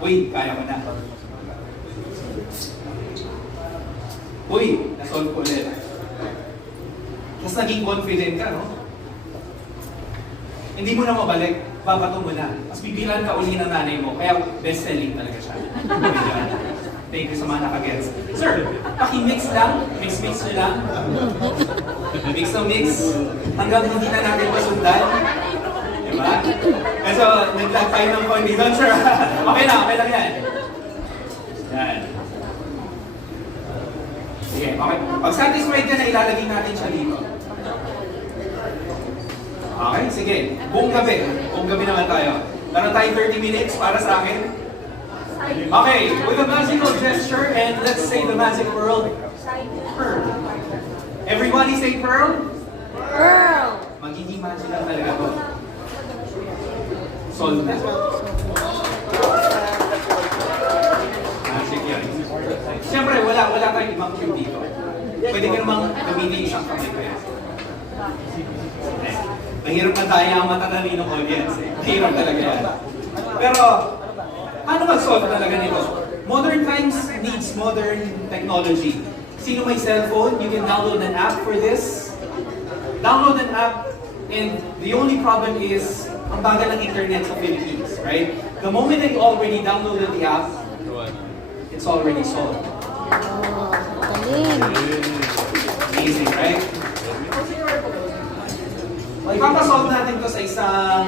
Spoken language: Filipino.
Uy, kaya ko na. Uy, nasolve ko ulit. Tapos naging confident ka, no? Hindi mo na mabalik, babato mo na. Tapos bibilan ka uli ng nanay mo, kaya best-selling talaga siya. Thank you sa mga nakagets. Sir, paki-mix lang, mix-mix nyo lang. Mix ng mix, hanggang hindi na natin masundan. Diba? So, nag-lag tayo ng konti doon, sir. Okay lang yan. Yan. Sige, okay. Pag satisfied ka na, ilalagay natin siya dito. Okay, sige. Buong gabi naman tayo. Meron tayo 30 minutes para sa akin. Okay, with a magical gesture, and let's say the magic word, pearl. Everybody say pearl? Pearl! Magiging magical talaga to. Solve na. Magic yan. Siyempre, wala tayong ibang cue dito. Pwede ka namang gamitin isang kamay kaya. Mahirap na tayo ang matataninong audience. Mahirap talaga yan. Pero, paano mag-solve talaga nito? Modern times needs modern technology. Sino may cellphone, you can download an app for this. Download an app, and the only problem is, ang bagal ng internet sa Philippines, right? The moment that you already downloaded the app, it's already solved. Amazing, right? Ipapasolve natin to sa isang